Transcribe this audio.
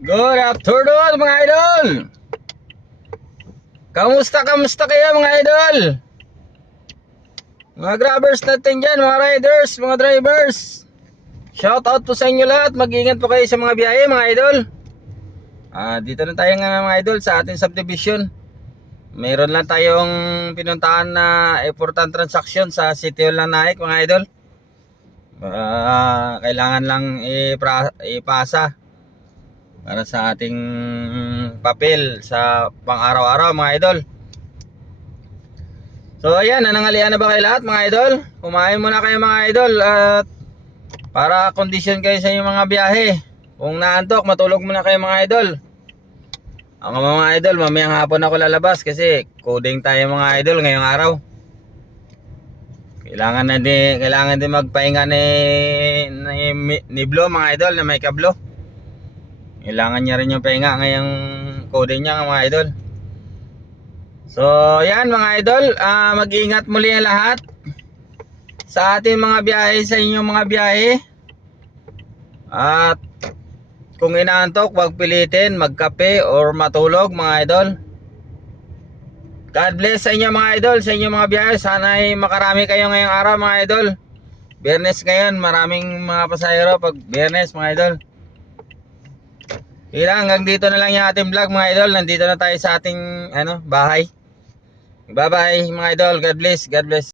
Good afternoon mga idol. Kamusta kayo mga idol? Mga grabbers natin dyan, mga riders, mga drivers. Shout out po sa inyo lahat. Mag-ingat po kayo sa mga biyahe mga idol. Dito na tayo nga mga idol sa ating subdivision. Meron lang tayong pinuntahan na important transaction sa City Hall ng Naik mga idol. Kailangan lang ipasa para sa ating papel sa pang-araw-araw mga idol. So ayan, nanangalian na ba kayo lahat mga idol? Kumain muna kayo mga idol at para kondisyon kayo sa inyong mga biyahe. Kung naantok, matulog muna kayo mga idol. Ako mga idol, mamayang hapon ako lalabas kasi coding tayo mga idol ngayong araw. Kailangan din magpahinga ni Blo mga idol na may kablo. Kailangan niya rin yung pahinga ngayong coding niya mga idol. So yan mga idol, mag-iingat muli ang lahat sa ating mga biyahe, sa inyong mga biyahe. At kung inaantok, huwag pilitin magkape or matulog mga idol. God bless sa inyo mga idol, sa inyong mga biyahe. Sana ay makarami kayo ngayong araw mga idol. Biyernes ngayon, maraming mga pasahero pag Biyernes mga idol. Hanggang dito na lang yung ating vlog mga idol. Nandito na tayo sa ating bahay. Bye bye mga idol. God bless. God bless.